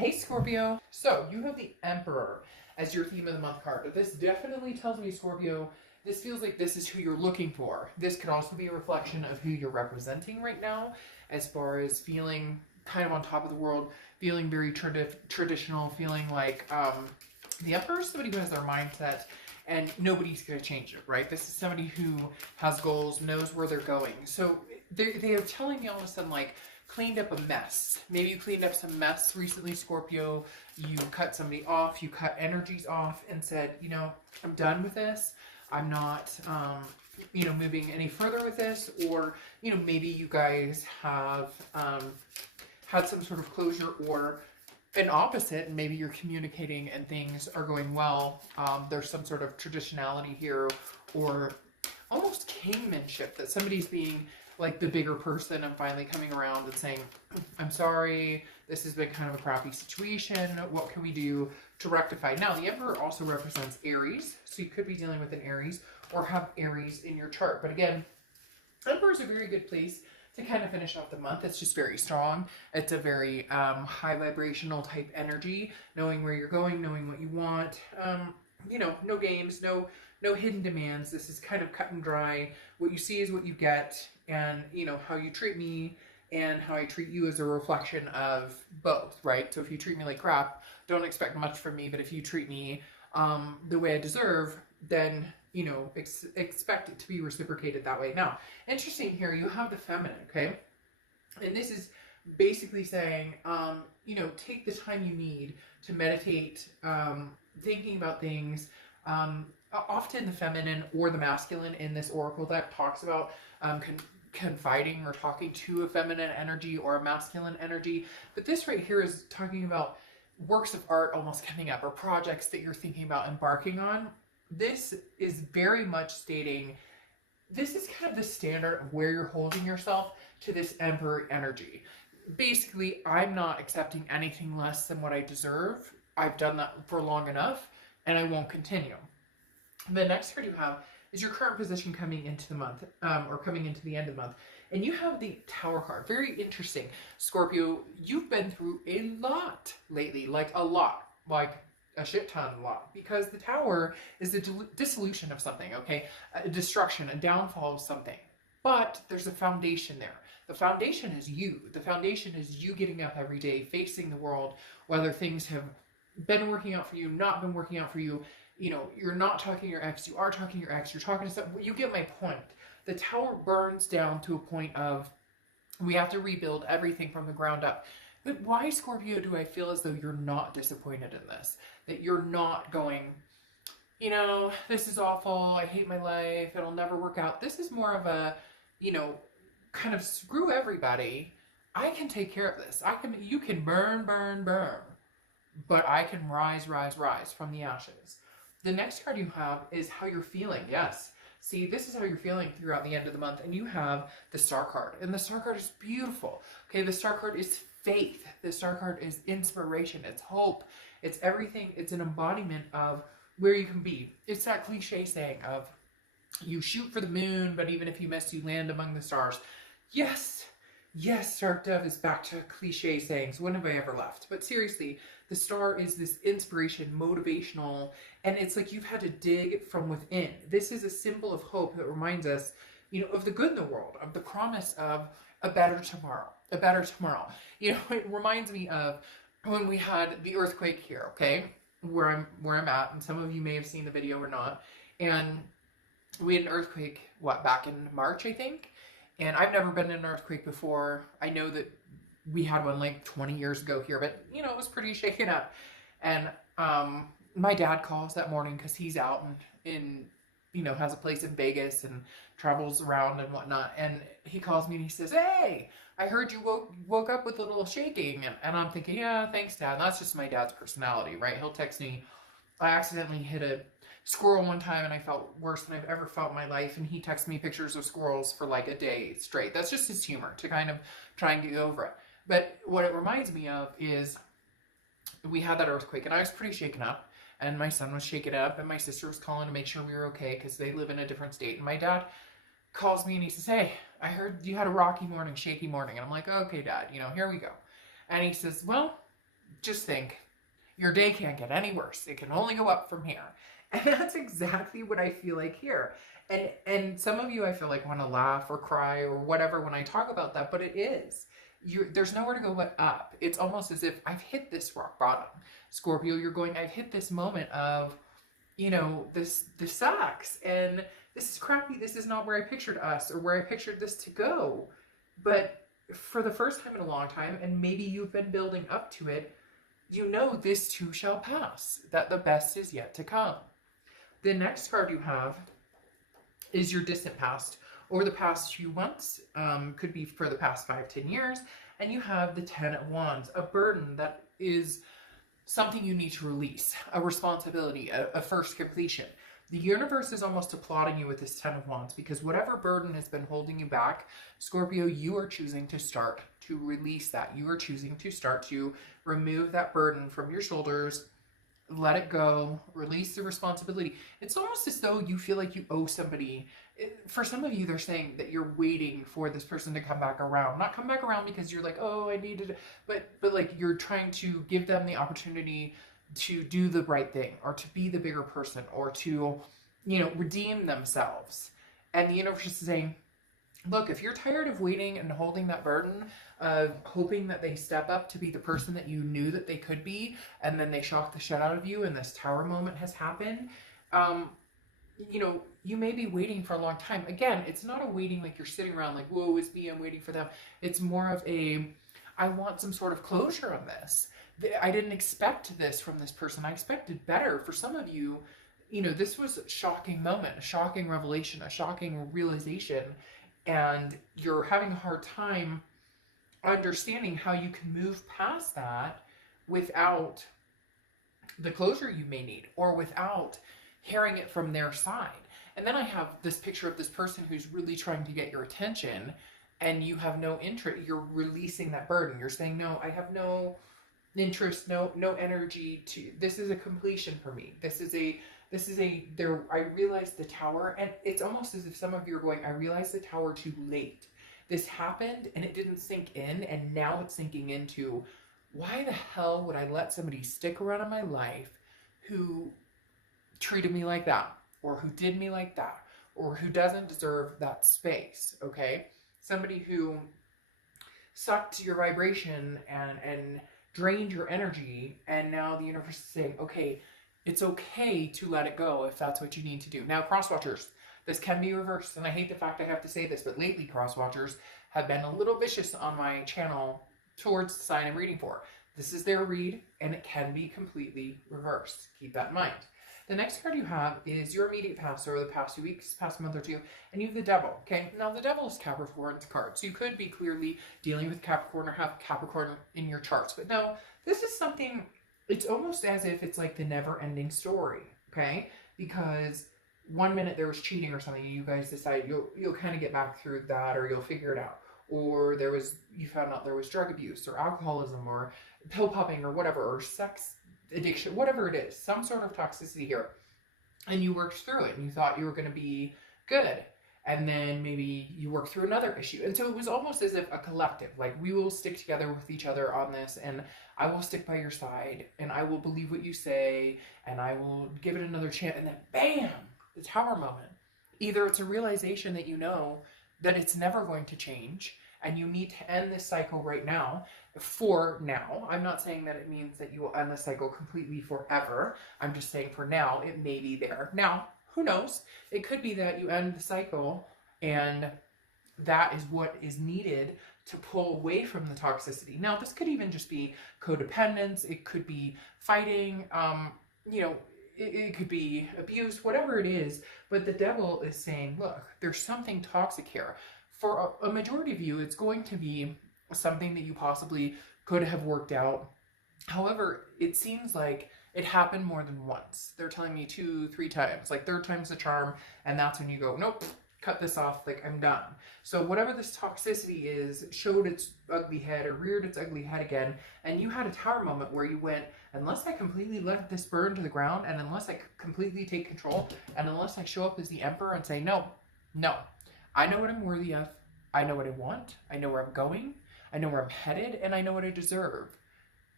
Hey Scorpio, so you have the Emperor as your theme of the month card. This definitely tells me, Scorpio, this feels like this is who you're looking for. This could also be a reflection of who you're representing right now, as far as feeling kind of on top of the world, feeling very traditional, feeling like the Emperor is somebody who has their mindset and nobody's going to change it, right? This is somebody who has goals, knows where they're going. So they are telling me all of a sudden, like, cleaned up a mess. Maybe you cleaned up some mess recently, Scorpio. You cut somebody off, you cut energies off and said, you know, I'm done with this. I'm not, you know, moving any further with this. Or, you know, maybe you guys have had some sort of closure or an opposite, and maybe you're communicating and things are going well. There's some sort of traditionality here or almost kingmanship, that somebody's being like the bigger person and finally coming around and saying, I'm sorry, this has been kind of a crappy situation. What can we do to rectify? Now, the Emperor also represents Aries, so you could be dealing with an Aries or have Aries in your chart. But again, Emperor is a very good place to kind of finish off the month. It's just very strong. It's a very high vibrational type energy, knowing where you're going, knowing what you want. You know, no games, no hidden demands. This is kind of cut and dry. What you see is what you get, and you know, how you treat me and how I treat you is a reflection of both, right? So if you treat me like crap, don't expect much from me, but if you treat me the way I deserve, then, you know, expect it to be reciprocated that way. Now, interesting here, you have the Feminine, okay? And this is basically saying, you know, take the time you need to meditate, thinking about things. Often the feminine or the masculine in this oracle deck talks about confiding or talking to a feminine energy or a masculine energy. But this right here is talking about works of art almost coming up, or projects that you're thinking about embarking on. This is very much stating, this is kind of the standard of where you're holding yourself to this Emperor energy. Basically, I'm not accepting anything less than what I deserve. I've done that for long enough, and I won't continue. The next card you have is your current position coming into the month, or coming into the end of the month. And you have the Tower card. Very interesting. Scorpio, you've been through a lot lately, like a lot, like a shit ton, a lot. Because the Tower is the dissolution of something, okay? A destruction, a downfall of something. But there's a foundation there. The foundation is you. The foundation is you getting up every day, facing the world, whether things have been working out for you, not been working out for you. You know, you're not talking to your ex, you are talking to your ex, you're talking to someone. You get my point. The Tower burns down to a point of, we have to rebuild everything from the ground up. But why, Scorpio, do I feel as though you're not disappointed in this? That you're not going, you know, this is awful, I hate my life, it'll never work out. This is more of a, you know, kind of screw everybody. I can take care of this. You can burn, but I can rise from the ashes. The next card you have is how you're feeling. Yes. See, this is how you're feeling throughout the end of the month. And you have the Star card. And the Star card is beautiful. Okay, the Star card is faith. The Star card is inspiration. It's hope. It's everything. It's an embodiment of where you can be. It's that cliche saying of, you shoot for the moon, but even if you miss, you land among the stars. Yes. Yes, Shark Dove is back to cliche sayings. When have I ever left? But seriously, the star is this inspiration, motivational, and it's like you've had to dig from within. This is a symbol of hope that reminds us, you know, of the good in the world, of the promise of a better tomorrow, a better tomorrow. You know, it reminds me of when we had the earthquake here, okay, where I'm at, and some of you may have seen the video or not, and we had an earthquake, back in March, I think. And I've never been in an earthquake before. I know that we had one like 20 years ago here, but you know, it was pretty shaken up. And my dad calls that morning because he's out and you know, has a place in Vegas and travels around and whatnot. And he calls me and he says, hey, I heard you woke up with a little shaking. And I'm thinking, yeah, thanks, Dad. And that's just my dad's personality, right? He'll text me, I accidentally hit a squirrel one time and I felt worse than I've ever felt in my life, and he texts me pictures of squirrels for like a day straight. That's just his humor to kind of try and get over it. But what it reminds me of is we had that earthquake and I was pretty shaken up, and my son was shaken up, and my sister was calling to make sure we were okay because they live in a different state. And my dad calls me and he says, hey, I heard you had a rocky morning, shaky morning. And I'm like, okay, Dad, you know, here we go. And he says, well, just think, your day can't get any worse. It can only go up from here. And that's exactly what I feel like here. And some of you, I feel like, want to laugh or cry or whatever when I talk about that, but it is. There's nowhere to go but up. It's almost as if I've hit this rock bottom. Scorpio, you're going, I've hit this moment of, this sucks. And this is crappy. This is not where I pictured us or where I pictured this to go. But for the first time in a long time, and maybe you've been building up to it, this too shall pass, that the best is yet to come. The next card you have is your distant past, or the past few months, could be for the past 5-10 years, and you have the 10 of Wands, a burden that is something you need to release, a responsibility, a first completion. The universe is almost applauding you with this 10 of Wands, because whatever burden has been holding you back, Scorpio, you are choosing to start to release that. You are choosing to start to remove that burden from your shoulders, let it go, release the responsibility. It's almost as though you feel like you owe somebody. For some of you, they're saying that you're waiting for this person to come back around. Not come back around because you're like, oh, I needed it, but like you're trying to give them the opportunity to do the right thing, or to be the bigger person, or to, redeem themselves. And the universe is saying, look, if you're tired of waiting and holding that burden of hoping that they step up to be the person that you knew that they could be, and then they shock the shit out of you and this tower moment has happened, you may be waiting for a long time. Again, it's not a waiting like you're sitting around like, whoa, it's me, I'm waiting for them. It's more of I want some sort of closure on this. I didn't expect this from this person. I expected better. For some of you, this was a shocking moment, a shocking revelation, a shocking realization, and you're having a hard time understanding how you can move past that without the closure you may need, or without hearing it from their side. And then I have this picture of this person who's really trying to get your attention, and you have no interest. You're releasing that burden. You're saying, no, I have no interest, no energy to, this is a completion for me. I realized the tower, and it's almost as if some of you are going, I realized the tower too late. This happened and it didn't sink in, and now it's sinking into, why the hell would I let somebody stick around in my life who treated me like that, or who did me like that, or who doesn't deserve that space, okay? Somebody who sucked your vibration and drained your energy, and now the universe is saying, okay, it's okay to let it go if that's what you need to do. Now, crosswatchers, this can be reversed, and I hate the fact I have to say this, but lately crosswatchers have been a little vicious on my channel towards the sign I'm reading for. This is their read, and it can be completely reversed. Keep that in mind. The next card you have is your immediate past, or the past few weeks, past month or two, and you have the Devil, okay? Now, the Devil is Capricorn's card, so you could be clearly dealing with Capricorn or have Capricorn in your charts, but no, this is something, it's almost as if it's like the never-ending story, okay? Because one minute there was cheating or something, and you guys decide you'll kind of get back through that, or you'll figure it out. Or you found out there was drug abuse, or alcoholism, or pill popping, or whatever, or sex addiction, whatever it is, some sort of toxicity here. And you worked through it, and you thought you were going to be good. And then maybe you work through another issue. And so it was almost as if a collective, like, we will stick together with each other on this, and I will stick by your side, and I will believe what you say, and I will give it another chance. And then bam, the tower moment. Either it's a realization that you know that it's never going to change, and you need to end this cycle right now. For now, I'm not saying that it means that you will end the cycle completely forever. I'm just saying for now, it may be there. Now, who knows? It could be that you end the cycle and that is what is needed to pull away from the toxicity. Now, this could even just be codependence. It could be fighting, it could be abuse, whatever it is. But the Devil is saying, look, there's something toxic here. For a majority of you, it's going to be something that you possibly could have worked out. However, it seems like it happened more than once. They're telling me 2-3 times, like third time's the charm, and that's when you go, nope, cut this off, like, I'm done. So whatever this toxicity is showed its ugly head, or reared its ugly head again, and you had a tower moment where you went, unless I completely let this burn to the ground, and unless I completely take control, and unless I show up as the Emperor and say, no, I know what I'm worthy of, I know what I want, I know where I'm going, I know where I'm headed, and I know what I deserve.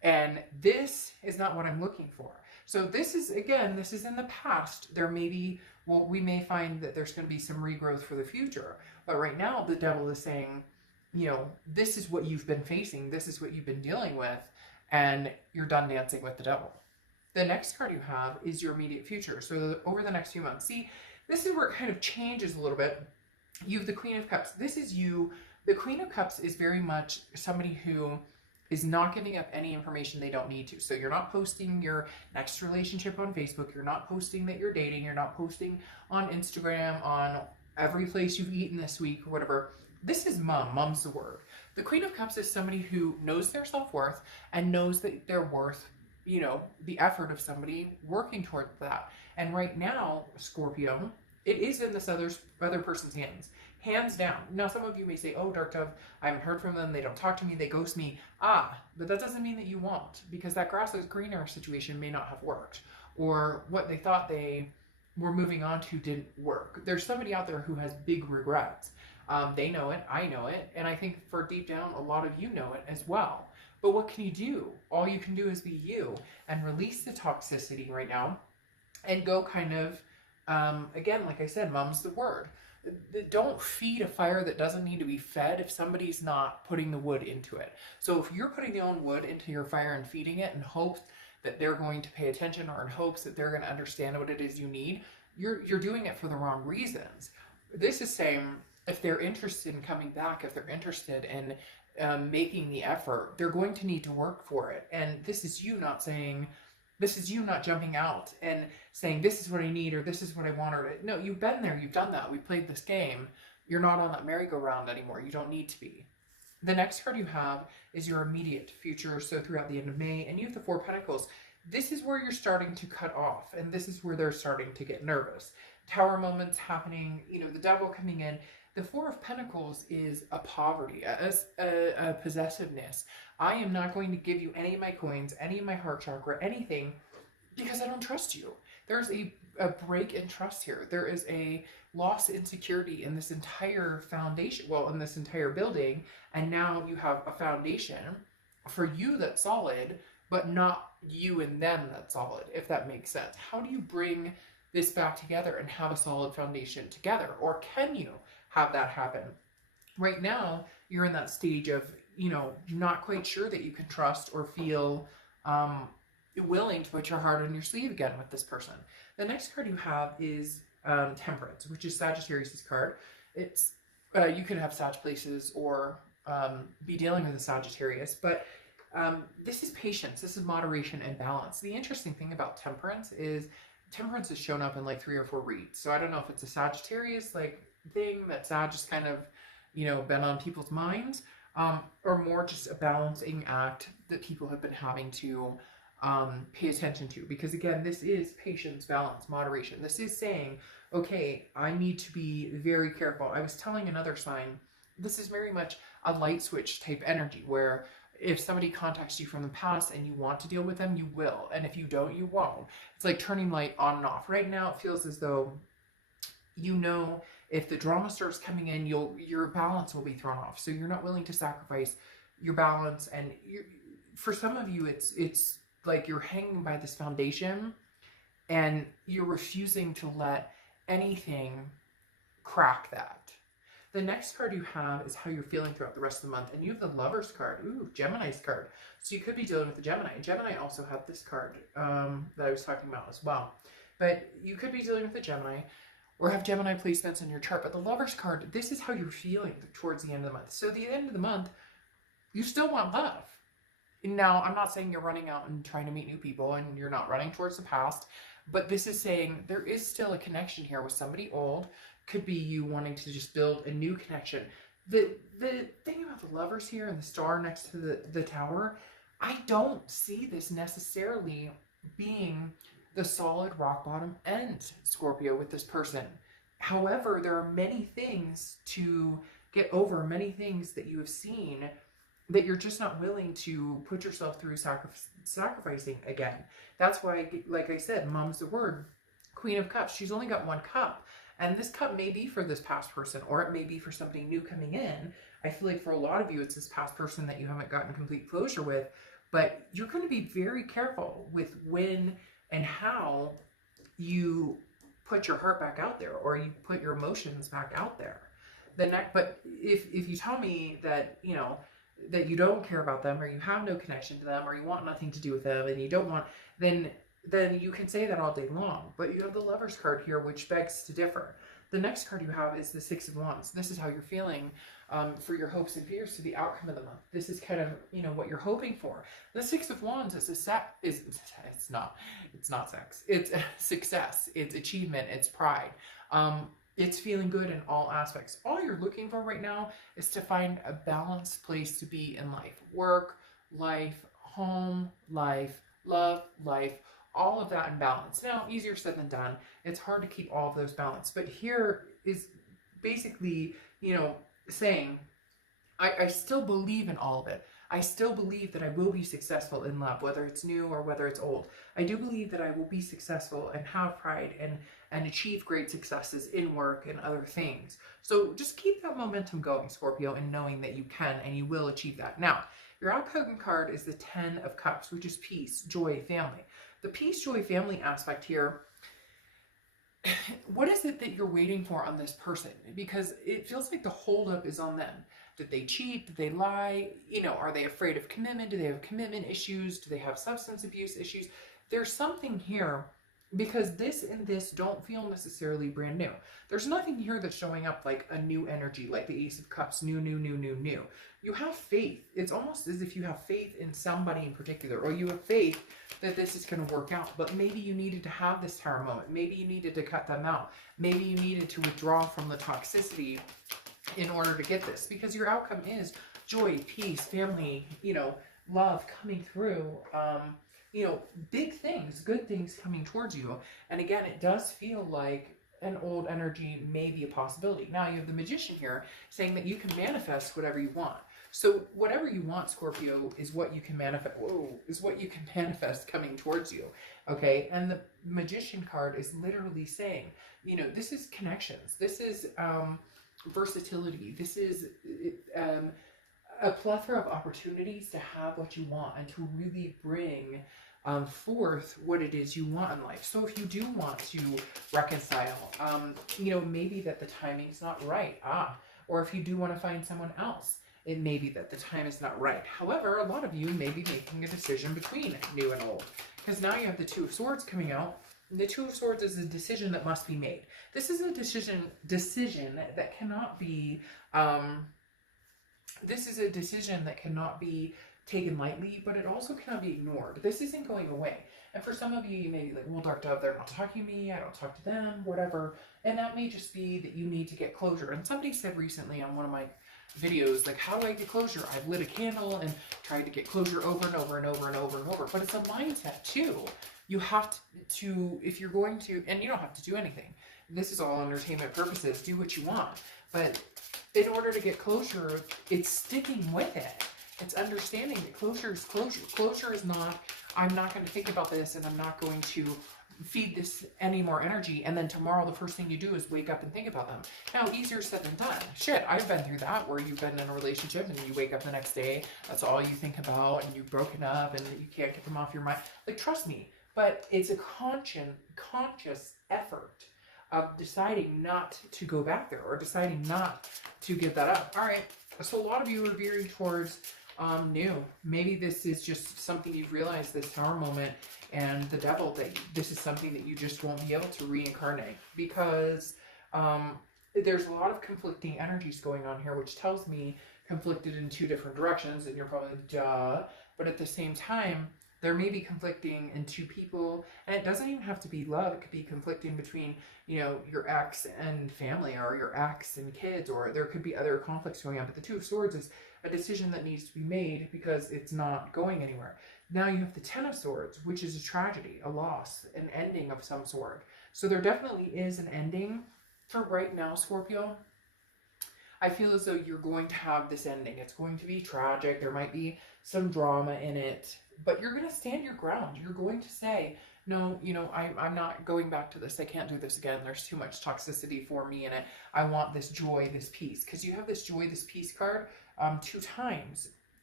And this is not what I'm looking for. So this is, again, this is in the past. There may be, well, we may find that there's going to be some regrowth for the future. But right now, the devil is saying, you know, this is what you've been facing. This is what you've been dealing with. And you're done dancing with the devil. The next card you have is your immediate future. So over the next few months. See, this is where it kind of changes a little bit. You have the Queen of Cups. This is you. The Queen of Cups is very much somebody who is not giving up any information they don't need to. So you're not posting your next relationship on Facebook. You're not posting that you're dating. You're not posting on Instagram, on every place you've eaten this week or whatever. This is mom. Mom's the word. The Queen of Cups is somebody who knows their self-worth and knows that they're worth, you know, the effort of somebody working toward that. And right now, Scorpio, it is in this other person's hands. Hands down. Now, some of you may say, oh, Dark Dove, I haven't heard from them. They don't talk to me. They ghost me. But that doesn't mean that you won't, because that grass is greener situation may not have worked, or what they thought they were moving on to didn't work. There's somebody out there who has big regrets. They know it. I know it. And I think for deep down, a lot of you know it as well. But what can you do? All you can do is be you and release the toxicity right now and go kind of, again, like I said, mom's the word. Don't feed a fire that doesn't need to be fed if somebody's not putting the wood into it. So if you're putting your own wood into your fire and feeding it in hopes that they're going to pay attention, or in hopes that they're going to understand what it is you need, you're doing it for the wrong reasons. This is saying, if they're interested in coming back, if they're interested in making the effort, they're going to need to work for it. And this is you not saying, this is you not jumping out and saying, this is what I need, or this is what I want, or no, you've been there, you've done that, we played this game. You're not on that merry-go-round anymore. You don't need to be. The next card you have is your immediate future, so throughout the end of May, and you have the Four of Pentacles. This is where you're starting to cut off, and this is where they're starting to get nervous. Tower moments happening, you know, the devil coming in. The Four of Pentacles is a poverty, a possessiveness. I am not going to give you any of my coins, any of my heart chakra, anything, because I don't trust you. There's a break in trust here. There is a loss in security in this entire foundation, well, in this entire building, and now you have a foundation for you that's solid, but not you and them that's solid, if that makes sense. How do you bring this back together and have a solid foundation together? Or can you have that happen? Right now, you're in that stage of, you know, not quite sure that you can trust or feel willing to put your heart on your sleeve again with this person. The next card you have is Temperance, which is Sagittarius' card. It's you could have Sag places or be dealing with a Sagittarius, but this is patience, this is moderation and balance. The interesting thing about Temperance is Temperance has shown up in like 3 or 4 reads. So I don't know if it's a Sagittarius like thing that Sag just kind of, you know, been on people's minds, or more just a balancing act that people have been having to pay attention to. Because again, this is patience, balance, moderation. This is saying, okay, I need to be very careful. I was telling another sign, this is very much a light switch type energy, where if somebody contacts you from the past and you want to deal with them, you will. And if you don't, you won't. It's like turning light on and off. Right now, it feels as though, you know, if the drama starts coming in, your balance will be thrown off. So you're not willing to sacrifice your balance. And for some of you, it's like you're hanging by this foundation and you're refusing to let anything crack that. The next card you have is how you're feeling throughout the rest of the month. And you have the Lover's card. Ooh, Gemini's card. So you could be dealing with the Gemini. Gemini also had this card that I was talking about as well. But you could be dealing with the Gemini or have Gemini placements in your chart. But the Lover's card, this is how you're feeling towards the end of the month. So at the end of the month, you still want love. Now, I'm not saying you're running out and trying to meet new people and you're not running towards the past. But this is saying there is still a connection here with somebody old. Could be you wanting to just build a new connection. The thing about the Lovers here and the star next to the tower, I don't see this necessarily being the solid rock bottom end, Scorpio, with this person. However, there are many things to get over, many things that you have seen that you're just not willing to put yourself through sacrificing again. That's why, like I said, mom's the word. Queen of Cups, she's only got 1 cup. And this cup may be for this past person, or it may be for somebody new coming in. I feel like for a lot of you, it's this past person that you haven't gotten complete closure with. but you're going to be very careful with when and how you put your heart back out there, or you put your emotions back out there. But if you tell me that, you know, that you don't care about them, or you have no connection to them, or you want nothing to do with them, and you don't want, then you can say that all day long. But you have the Lover's card here, which begs to differ. The next card you have is the Six of Wands. This is how you're feeling for your hopes and fears for the outcome of the month. This is kind of, you know, what you're hoping for. The Six of Wands is it's not sex. It's success. It's achievement. It's pride. It's feeling good in all aspects. All you're looking for right now is to find a balanced place to be in life. Work, life, home, life, love, life, all of that in balance. Now, easier said than done. It's hard to keep all of those balanced. But here is basically, you know, saying, I still believe in all of it. I still believe that I will be successful in love, whether it's new or whether it's old. I do believe that I will be successful and have pride and achieve great successes in work and other things. So just keep that momentum going, Scorpio, and knowing that you can and you will achieve that. Now, your outcome card is the Ten of Cups, which is peace, joy, family. The peace, joy, family aspect here, what is it that you're waiting for on this person? Because it feels like the holdup is on them. Did they cheat? Did they lie? You know, are they afraid of commitment? Do they have commitment issues? Do they have substance abuse issues? There's something here, because this and this don't feel necessarily brand new. There's nothing here that's showing up like a new energy, like the Ace of Cups, new. You have faith. It's almost as if you have faith in somebody in particular, or you have faith that this is going to work out. But maybe you needed to have this tower moment. Maybe you needed to cut them out. Maybe you needed to withdraw from the toxicity in order to get this, because your outcome is joy, peace, family, you know, love coming through, you know, big things, good things coming towards you. And again, it does feel like an old energy may be a possibility. Now you have the Magician here saying that you can manifest whatever you want. So whatever you want, Scorpio, is what you can manifest. Is what you can manifest coming towards you. Okay. And the Magician card is literally saying, you know, this is connections. This is, versatility. This is a plethora of opportunities to have what you want and to really bring forth what it is you want in life. So if you do want to reconcile, you know, maybe that the timing's not right. Or if you do want to find someone else, it may be that the time is not right. However, a lot of you may be making a decision between new and old, because now you have the Two of Swords coming out. The Two of Swords is a decision that must be made. This is a decision that cannot be, this is a decision that cannot be taken lightly, but it also cannot be ignored. This isn't going away. And for some of you, you may be like, well, Dark Dove, they're not talking to me, I don't talk to them, whatever. And that may just be that you need to get closure. And somebody said recently on one of my videos, like, how do I get closure? I've lit a candle and tried to get closure over and over and over and over and over. But it's a mindset too. You have to, if you're going to, and you don't have to do anything. This is all entertainment purposes. Do what you want. But in order to get closure, it's sticking with it. It's understanding that closure is closure. Closure is not, I'm not going to think about this and I'm not going to feed this any more energy, and then tomorrow the first thing you do is wake up and think about them. Now, easier said than done. Shit, I've been through that, where you've been in a relationship and you wake up the next day, that's all you think about, and you've broken up and you can't get them off your mind. Like, trust me, but it's a conscious effort of deciding not to go back there, or deciding not to give that up. All right, so a lot of you are veering towards new. Maybe this is just something you've realized, this Tower moment and the Devil, that this is something that you just won't be able to reincarnate, because there's a lot of conflicting energies going on here, which tells me conflicted in two different directions, and you're probably like, duh. But at the same time, there may be conflicting in two people, and it doesn't even have to be love. It could be conflicting between, you know, your ex and family, or your ex and kids, or there could be other conflicts going on. But the Two of Swords is a decision that needs to be made because it's not going anywhere. Now you have the Ten of Swords, which is a tragedy, a loss, an ending of some sort. So there definitely is an ending for right now, Scorpio. I feel as though you're going to have this ending. It's going to be tragic. There might be some drama in it, but you're going to stand your ground. You're going to say, no, you know, I'm not going back to this. I can't do this again. There's too much toxicity for me in it. I want this joy, this peace. Because you have this joy, this peace card 2 times.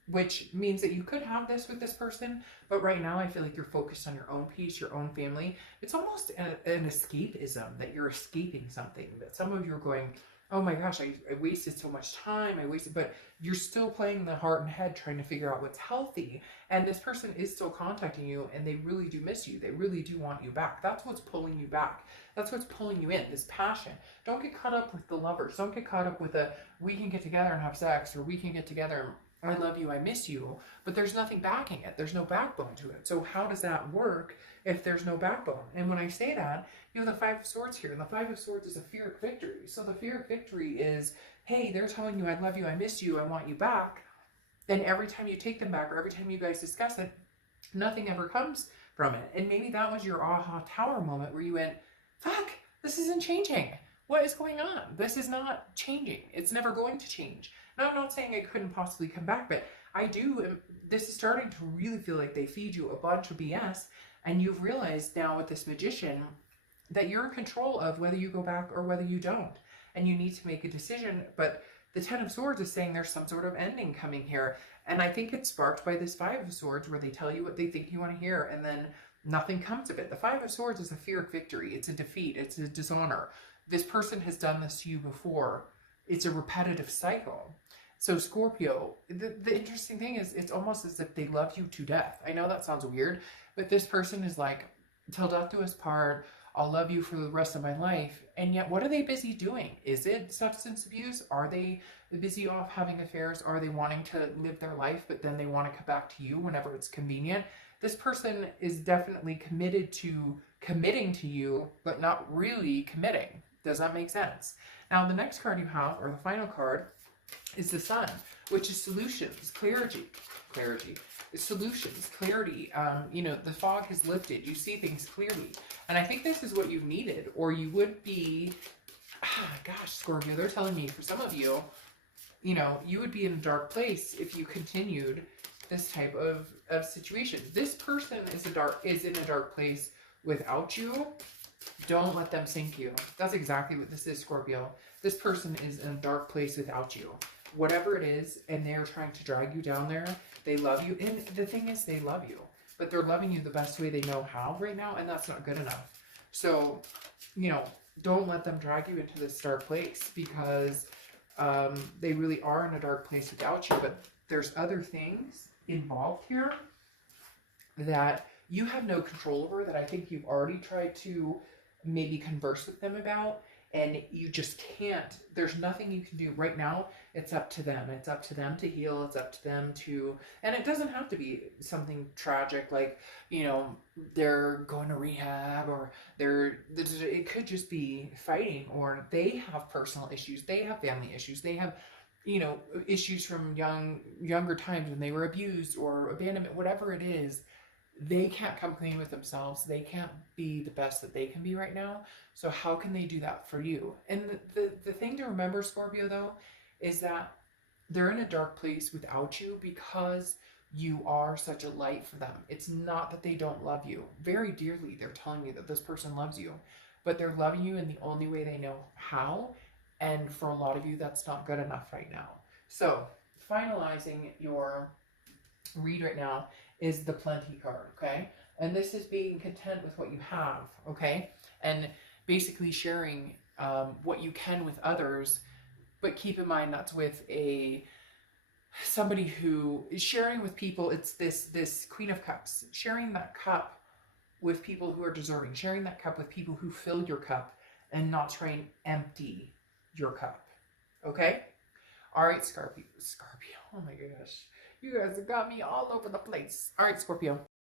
which means that you could have this with this person, but right now I feel like you're focused on your own peace, your own family. It's almost an escapism, that you're escaping something, that some of you are going, oh my gosh, I wasted so much time, but you're still playing the heart and head trying to figure out what's healthy. And this person is still contacting you, and they really do miss you. They really do want you back. That's what's pulling you back. That's what's pulling you in, this passion. Don't get caught up with the lovers. Don't get caught up with we can get together and have sex, or we can get together, I love you, I miss you, but there's nothing backing it. There's no backbone to it. So how does that work if there's no backbone? And when I say that, you have the Five of Swords here, and the Five of Swords is a fear of victory. So the fear of victory is, hey, they're telling you, I love you, I miss you, I want you back. Then every time you take them back, or every time you guys discuss it, nothing ever comes from it. And maybe that was your aha tower moment where you went, fuck, this isn't changing. What is going on? This is not changing. It's never going to change. Now, I'm not saying I couldn't possibly come back, but I do. This is starting to really feel like they feed you a bunch of BS, and you've realized now with this Magician that you're in control of whether you go back or whether you don't, and you need to make a decision. But the Ten of Swords is saying there's some sort of ending coming here, and I think it's sparked by this Five of Swords, where they tell you what they think you want to hear, and then nothing comes of it. The Five of Swords is a fear of victory. It's a defeat. It's a dishonor. This person has done this to you before. It's a repetitive cycle. So Scorpio, the interesting thing is, it's almost as if they love you to death. I know that sounds weird, but this person is like, till death do us part, I'll love you for the rest of my life. And yet, what are they busy doing? Is it substance abuse? Are they busy off having affairs? Are they wanting to live their life, but then they want to come back to you whenever it's convenient? This person is definitely committed to committing to you, but not really committing. Does that make sense? Now, the next card you have, or the final card, is the Sun, which is solutions, clarity, solutions, clarity. You know, the fog has lifted. You see things clearly. And I think this is what you've needed, or you would be, gosh, Scorpio, they're telling me for some of you, you know, you would be in a dark place if you continued this type of situation. This person is in a dark place without you. Don't let them sink you. That's exactly what this is, Scorpio. This person is in a dark place without you. Whatever it is, and they're trying to drag you down there. They love you. And the thing is, they love you. But they're loving you the best way they know how right now, and that's not good enough. So, you know, don't let them drag you into this dark place, because they really are in a dark place without you. But there's other things involved here that you have no control over, that I think you've already tried to maybe converse with them about, and you just can't. There's nothing you can do right now. It's up to them. It's up to them to heal. It's up to them to, and it doesn't have to be something tragic, like, you know, they're going to rehab, or it could just be fighting, or they have personal issues. They have family issues. They have, you know, issues from younger times when they were abused or abandonment, whatever it is. They can't come clean with themselves. They can't be the best that they can be right now. So how can they do that for you? And the thing to remember, Scorpio, though, is that they're in a dark place without you because you are such a light for them. It's not that they don't love you. Very dearly, they're telling you that this person loves you. But they're loving you in the only way they know how. And for a lot of you, that's not good enough right now. So finalizing your read right now is the Plenty card, okay? And this is being content with what you have, okay? And basically sharing what you can with others, but keep in mind that's with somebody who is sharing with people. It's this Queen of Cups, sharing that cup with people who are deserving, sharing that cup with people who filled your cup, and not try and empty your cup, okay? All right, Scorpio. Oh my gosh. You guys have got me all over the place. All right, Scorpio.